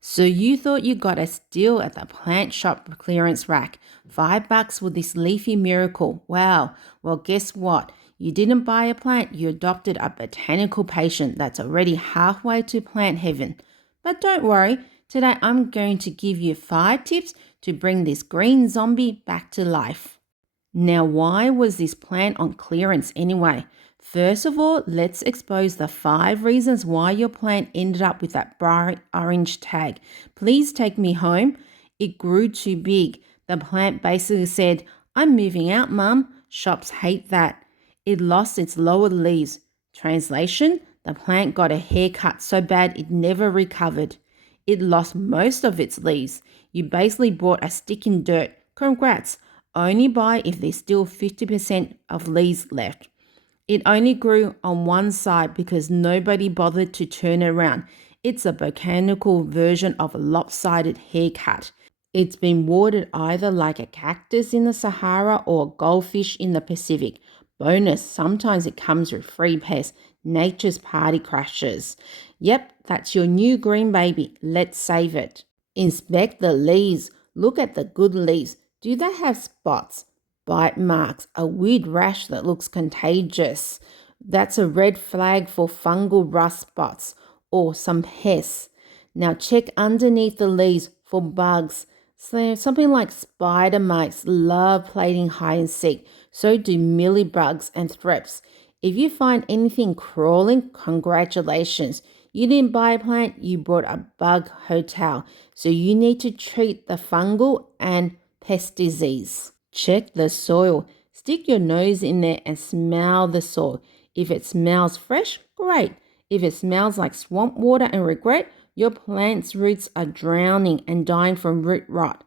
So you thought you got a steal at the plant shop clearance rack. $5 for this leafy miracle. Wow. Well, guess what? You didn't buy a plant, you adopted a botanical patient that's already halfway to plant heaven. But don't worry, today I'm going to give you 5 tips to bring this green zombie back to life. Now, why was this plant on clearance anyway? First of all, let's expose the 5 reasons why your plant ended up with that bright orange tag. Please take me home. It grew too big. The plant basically said, I'm moving out, Mum. Shops hate that. It lost its lower leaves. Translation, the plant got a haircut so bad it never recovered. It lost most of its leaves. You basically bought a stick in dirt. Congrats. Only buy if there's still 50% of leaves left. It only grew on one side because nobody bothered to turn it around. It's a botanical version of a lopsided haircut. It's been watered either like a cactus in the Sahara or a goldfish in the Pacific. Bonus, sometimes it comes with free pests. Nature's party crashers. Yep, that's your new green baby. Let's save it. Inspect the leaves. Look at the good leaves. Do they have spots, bite marks, a weird rash that looks contagious? That's a red flag for fungal rust spots or some pests. Now check underneath the leaves for bugs. So something like spider mites love playing hide and seek. So do mealybugs and thrips. If you find anything crawling, congratulations. You didn't buy a plant, you bought a bug hotel. So you need to treat the fungal and pest disease. Check the soil. Stick your nose in there and smell the soil. If it smells fresh, great. If it smells like swamp water and regret, your plant's roots are drowning and dying from root rot.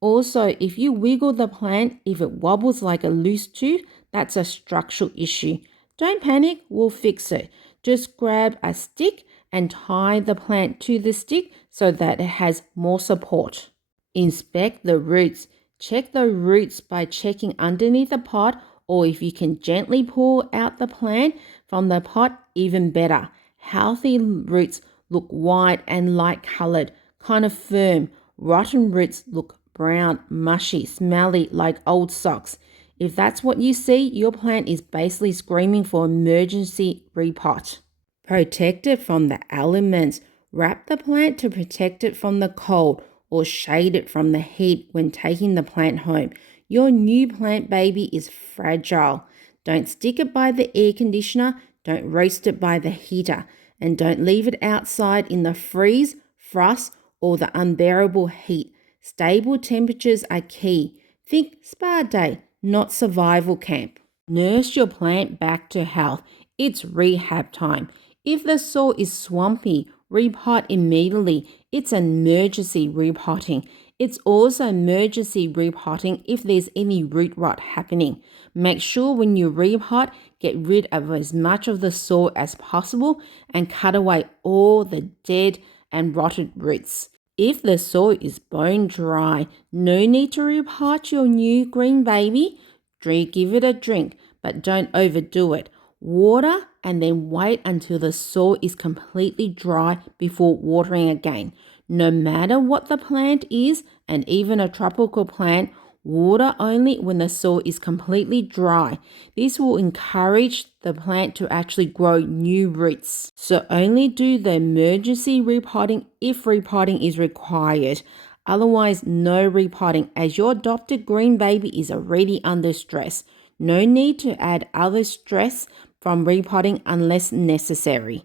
Also, if you wiggle the plant, if it wobbles like a loose tooth, that's a structural issue. Don't panic, we'll fix it. Just grab a stick and tie the plant to the stick so that it has more support. Inspect the roots. Check the roots by checking underneath the pot, or if you can gently pull out the plant from the pot, even better. Healthy roots look white and light colored, kind of firm. Rotten roots look brown, mushy, smelly like old socks. If that's what you see, your plant is basically screaming for emergency repot. Protect it from the elements. Wrap the plant to protect it from the cold or shade it from the heat when taking the plant home. Your new plant baby is fragile. Don't stick it by the air conditioner, don't roast it by the heater, and don't leave it outside in the freeze, frost, or the unbearable heat. Stable temperatures are key. Think spa day, not survival camp. Nurse your plant back to health. It's rehab time. If the soil is swampy, repot immediately. It's emergency repotting. It's also emergency repotting if there's any root rot happening. Make sure when you repot, get rid of as much of the soil as possible and cut away all the dead and rotted roots. If the soil is bone dry, no need to repot your new green baby. Give it a drink, but don't overdo it. Water and then wait until the soil is completely dry before watering again. No matter what the plant is, and even a tropical plant, water only when the soil is completely dry. This will encourage the plant to actually grow new roots. So only do the emergency repotting if repotting is required. Otherwise, no repotting as your adopted green baby is already under stress. No need to add other stress from repotting unless necessary.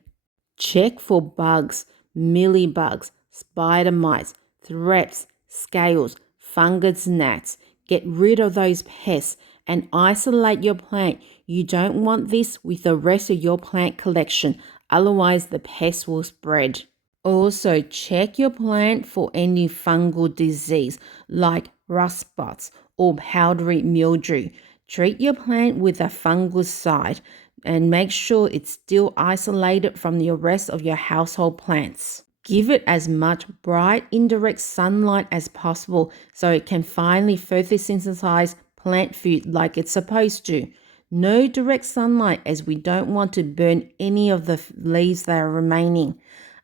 Check for bugs, mealybugs, spider mites, thrips, scales, fungus gnats. Get rid of those pests and isolate your plant. You don't want this with the rest of your plant collection, otherwise the pests will spread. Also, check your plant for any fungal disease like rust spots or powdery mildew. Treat your plant with a fungicide and make sure it's still isolated from the rest of your household plants. Give it as much bright indirect sunlight as possible so it can finally photosynthesize plant food like it's supposed to. No direct sunlight as we don't want to burn any of the leaves that are remaining.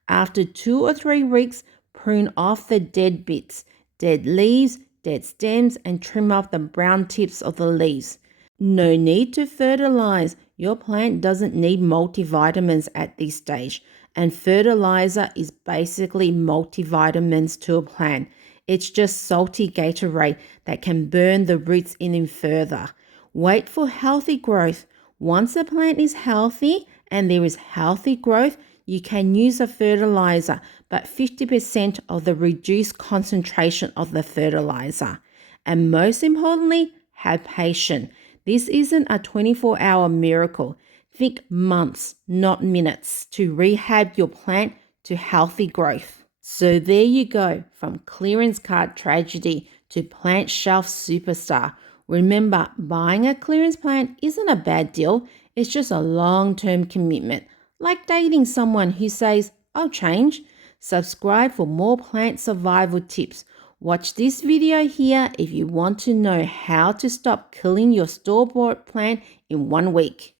After 2 or 3 weeks, Prune off the dead bits, dead leaves, dead stems, and trim off the brown tips of the leaves. No need to fertilize. Your plant doesn't need multivitamins at this stage, and fertilizer is basically multivitamins to a plant. It's just salty Gatorade that can burn the roots in further. Wait for healthy growth. Once a plant is healthy and there is healthy growth, you can use a fertilizer, but 50% of the reduced concentration of the fertilizer. And most importantly, have patience. This isn't a 24-hour miracle. Think months, not minutes, to rehab your plant to healthy growth. So there you go, from clearance cart tragedy to plant shelf superstar. Remember, buying a clearance plant isn't a bad deal. It's just a long-term commitment, like dating someone who says, I'll change. Subscribe for more plant survival tips. Watch this video here if you want to know how to stop killing your store-bought plant in 1 week.